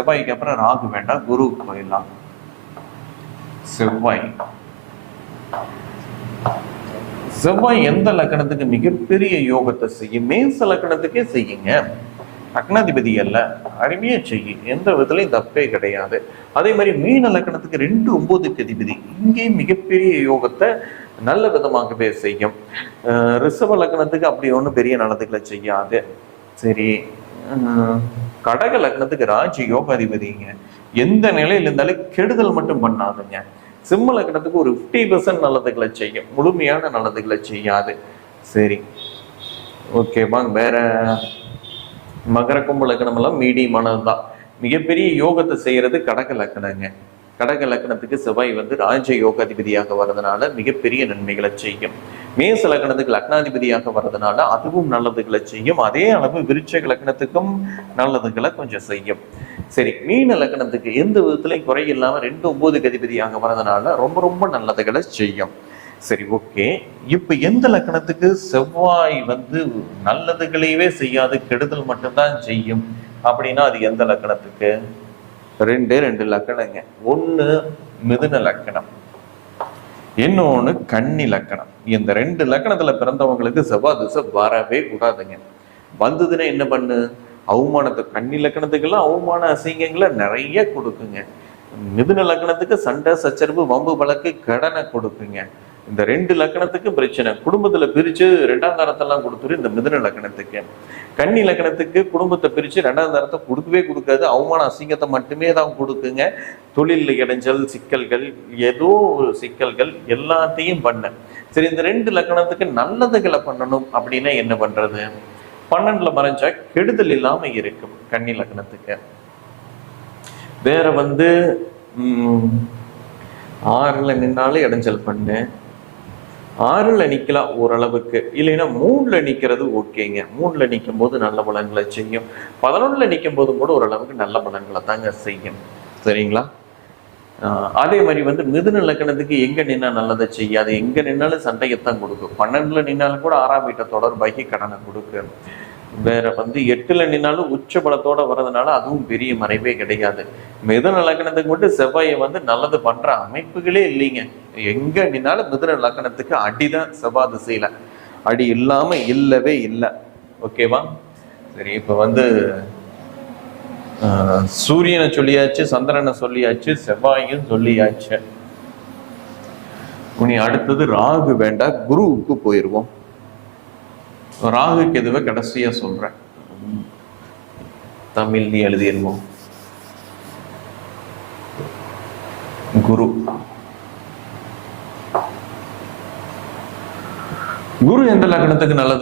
செவ்வாய்க்கு அப்புறம் ராகு வேண்டாம், குருவுக்கு போயிடலாம். செவ்வாய் செவ்வாய் எந்த லக்கணத்துக்கு மிகப்பெரிய யோகத்தை செய்யும்? மேச லக்கணத்துக்கே செய்யுங்க. லக்னாதிபதி அல்ல, அருமையா செய்யும், எந்த விதத்துலையும் தப்பே கிடையாது. அதே மாதிரி மீன லக்கணத்துக்கு 2 9 அதிபதி, இங்கேயும் மிகப்பெரிய யோகத்தை நல்ல விதமாகவே செய்யும். ரிஷப லக்கணத்துக்கு அப்படி ஒன்றும் பெரிய நல்லதுகளை செய்யாது. சரி, கடக லக்னத்துக்கு ராஜ யோக அதிபதிங்க, எந்த நிலையில இருந்தாலும் கெடுதல் மட்டும் பண்ணாதுங்க. சிம்ம லக்னத்துக்கு ஒரு 50% நல்லதுகளை செய்யும், முழுமையான நல்லதுகளை செய்யாது. சரி, ஓகேவா. வேற மகர கும்ப லக்னம் எல்லாம் மீடியமானதுதான். மிகப்பெரிய யோகத்தை செய்யறது கடக லக்னங்க. கடக லக்னத்துக்கு செவ்வாய் ராஜ யோகாதிபதியாக வர்றதுனால மிகப்பெரிய நன்மைகளை செய்யும். மேச லக்னத்துக்கு லக்னாதிபதியாக வர்றதுனால அதுவும் நல்லதுகளை செய்யும். அதே அளவு விருட்சக லக்னத்துக்கும் நல்லதுகளை கொஞ்சம் செய்யும். சரி, மீன லக்னத்துக்கு எந்த விதத்திலையும் குறை இல்லாம 2 9 அதிபதியாக வர்றதுனால ரொம்ப ரொம்ப நல்லதுகளை செய்யும். சரி, ஓகே. இப்ப எந்த லக்கணத்துக்கு செவ்வாய் நல்லதுகளையவே செய்யாது, கெடுதல் மட்டும்தான் செய்யும் அப்படின்னா அது எந்த லக்கணத்துக்கு? 2 லக்கணங்க. ஒண்ணு மிதுன லக்கணம், இன்னொன்னு கன்னி லக்கணம். இந்த 2 லக்கணத்துல பிறந்தவங்களுக்கு செவ்வாய் திசை வரவே கூடாதுங்க. வந்ததுன்னா என்ன பண்ணு? அவமானத்தை, கன்னி லக்கணத்துக்கெல்லாம் அவமான அசிங்கங்களை நிறைய கொடுக்குங்க. மிதுன லக்கணத்துக்கு சண்டை சச்சரவு வம்பு வழக்கு கடனை கொடுக்குங்க. இந்த 2 லக்கணத்துக்கு பிரச்சனை. குடும்பத்துல பிரிச்சு 2ஆம் தரத்தெல்லாம் கொடுத்துரு இந்த மிதுன லக்கணத்துக்கு. கன்னி லக்கணத்துக்கு குடும்பத்தை பிரிச்சு 2ஆம் தரத்தை கொடுக்கவே கொடுக்காது, அவமான அசிங்கத்தை மட்டுமே தான் கொடுக்குங்க. தொழில் இடைஞ்சல் சிக்கல்கள், ஏதோ ஒரு சிக்கல்கள் எல்லாத்தையும் பண்ண. சரி, இந்த 2 லக்கணத்துக்கு நல்லதுகளை பண்ணணும் அப்படின்னா என்ன பண்றது? 12ல மறைஞ்சா கெடுதல் இல்லாம இருக்கும் கன்னி லக்கணத்துக்கு. வேற 6ல நின்னாலும் இடைஞ்சல் பண்ணு, 6ல நிக்கலாம் ஓரளவுக்கு, இல்லைன்னா 3ல நிக்கிறது ஓகேங்க. 3ல நிற்கும் போது நல்ல பலன்களை செய்யும். 11ல நிற்கும் போது கூட ஓரளவுக்கு நல்ல பலன்களை தாங்க செய்யும். சரிங்களா? அதே மாதிரி மிதுன லக்கணத்துக்கு எங்க நின்னா நல்லதை செய்யாது, எங்க நின்னாலும் சண்டையத்தான் கொடுக்கும். 12ல நின்னாலும் கூட 6ஆம் வீட்டை தொடர்பாகி கடனை கொடுக்கு. வேற 8ல நின்னாலும் உச்ச பலத்தோட வர்றதுனால அதுவும் பெரிய மறைவே கிடையாது. மிதுன லக்கணத்துக்கு மட்டும் செவ்வாயை நல்லது பண்ற அமைப்புகளே இல்லைங்க. எங்க நின்னாலும் மிதுன லக்கணத்துக்கு அடிதான் செவ்வாய் திசையில, அடி இல்லாம இல்லவே இல்லை. ஓகேவா? சரி, இப்ப சூரியனை சொல்லியாச்சு, சந்திரனை சொல்லியாச்சு, செவ்வாயும் சொல்லியாச்சு. இனி அடுத்தது ராகு வேண்டாம், குருவுக்கு போயிருவோம். ராகுக்கு எதுவே கடைசியா சொல்றேன், தமிழ் நீ எழுதிடுவோம். குரு குரு எந்த லக்னத்துக்கு நல்லது?